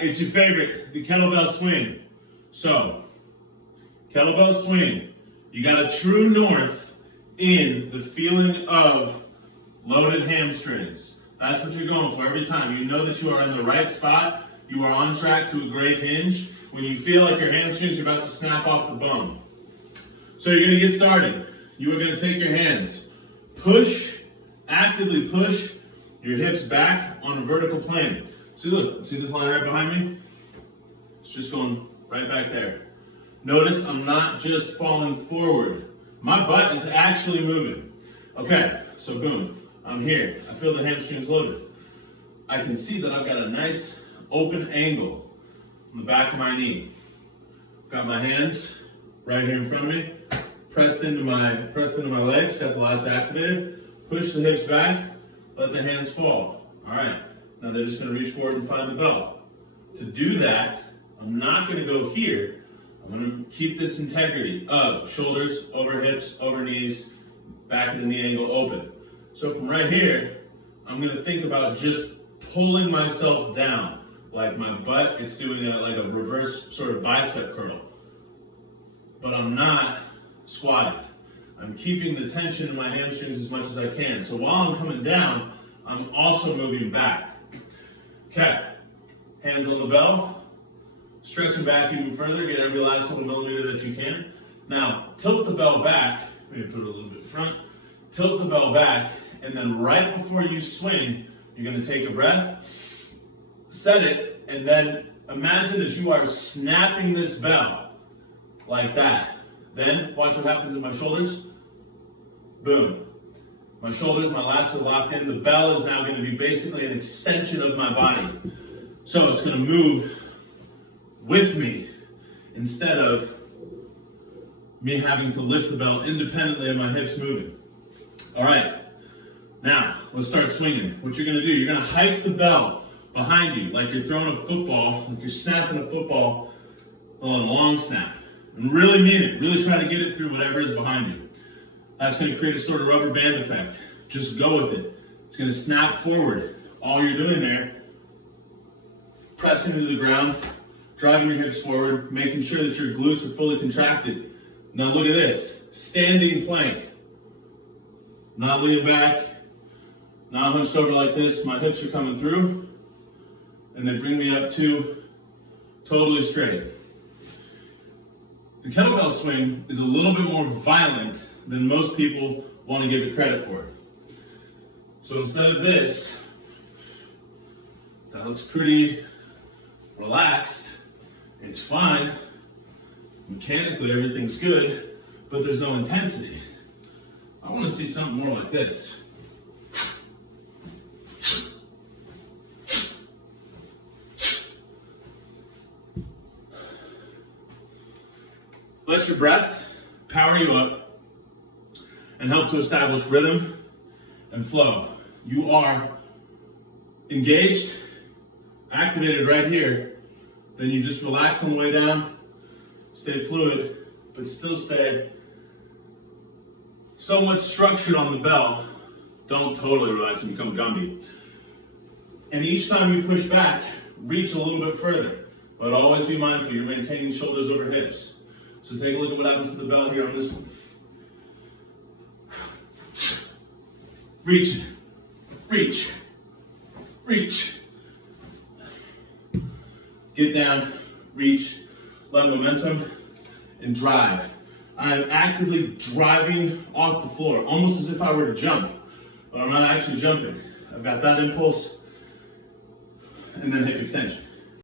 It's your favorite, the kettlebell swing. So, kettlebell swing, you got a true north in the feeling of loaded hamstrings. That's what you're going for every time. You know that you are in the right spot. You are on track to a great hinge. When you feel like your hamstrings are about to snap off the bone. So you're going to get started. You are going to take your hands, push, actively push your hips back on a vertical plane. See, look, see this line right behind me? It's just going right back there. Notice I'm not just falling forward. My butt is actually moving. Okay, so boom, I'm here. I feel the hamstrings loaded. I can see that I've got a nice open angle on the back of my knee. Got my hands right here in front of me, pressed into my legs, got the lats activated, push the hips back, let the hands fall. All right, now they're just gonna reach forward and find the bell. To do that, I'm not gonna go here. I'm gonna keep this integrity of shoulders, over hips, over knees, back of the knee angle open. So from right here, I'm gonna think about just pulling myself down. Like my butt, it's doing like a reverse sort of bicep curl. But I'm not squatting. I'm keeping the tension in my hamstrings as much as I can. So while I'm coming down, I'm also moving back. Okay, hands on the bell, stretching back even further, get every last little millimeter that you can. Now, tilt the bell back, maybe put it a little bit front, tilt the bell back, and then right before you swing, you're gonna take a breath, set it, and then imagine that you are snapping this bell like that. Then watch what happens in my shoulders. Boom. My shoulders, my lats are locked in. The bell is now going to be basically an extension of my body. So it's going to move with me instead of me having to lift the bell independently of my hips moving. All right. Now, let's start swinging. What you're going to do, you're going to hike the bell behind you like you're throwing a football, like you're snapping a football on a long snap. And really mean it. Really try to get it through whatever is behind you. That's going to create a sort of rubber band effect. Just go with it. It's going to snap forward. All you're doing there, pressing into the ground, driving your hips forward, making sure that your glutes are fully contracted. Now look at this. Standing plank. Not leaning back, not hunched over like this. My hips are coming through, and they bring me up to totally straight. The kettlebell swing is a little bit more violent than most people want to give it credit for. So instead of this, that looks pretty relaxed. It's fine. Mechanically, everything's good, but there's no intensity. I want to see something more like this. Let your breath power you up and help to establish rhythm and flow. You are engaged, activated right here. Then you just relax on the way down, stay fluid, but still stay somewhat structured on the bell. Don't totally relax and become Gumby. And each time you push back, reach a little bit further, but always be mindful you're maintaining shoulders over hips. So take a look at what happens to the bell here on this one. Reach, reach, reach. Get down, reach, let momentum, and drive. I am actively driving off the floor, almost as if I were to jump, but I'm not actually jumping. I've got that impulse, and then hip extension.